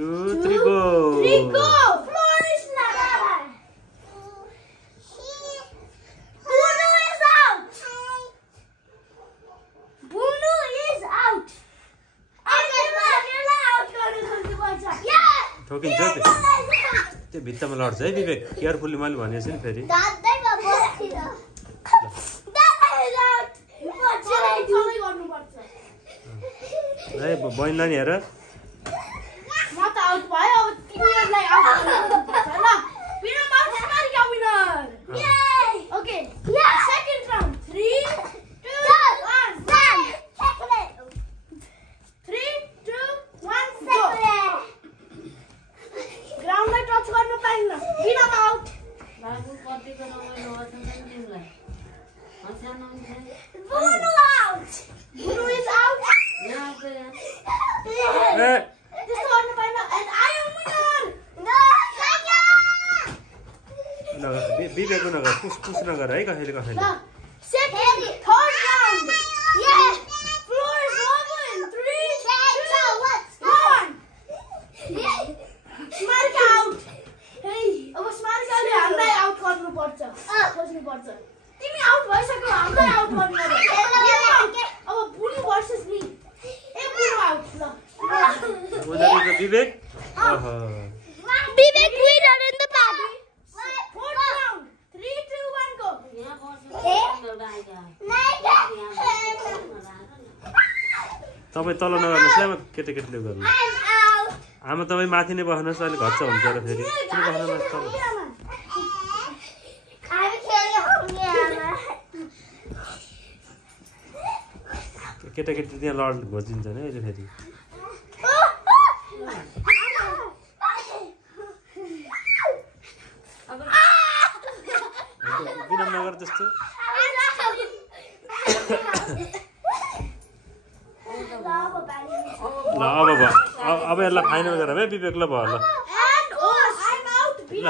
2, 3, go! 3, go! Flourish Naga! Bunu is out! Bunu is out! ठोकिन्छ त्यो भित्तामा लड्छ है विवेक केयरफुल्ली मैले भनेको छु नि फेरि है बहिनीलाई नि हेर विवेक नगर पुस नगर है कसैले कसैले Second, third round. Yes. Floor is over in 3, 2, 1. Smark out. Hey, अब स्मार्कले हामीलाई आउट गर्नुपर्छ. खोज्नुपर्छ. तिमी आउट भइसक्यौ हामीलाई आउट गर्नु पर्छ. अब बुनी भर्सेस मी. ए बुनी आउट ल. उनीहरुको विवेक ओहो Vivek winner in the party. Fourth round. 3, 2, 1 go. तपाईँ तल नगर्नुहोस् है केटाकेटीले गर्नु आमा तपाईँ माथि नै बस्नुहोस् अहिले घच्चा हुन्छ र फेरि केटाकेटी त्यहाँ लड घोचिन्छ नि अहिले फेरि विनम नगर त्यस्तो ल अब यसलाई फाइनल गरौँ है विवेक ल भयो ल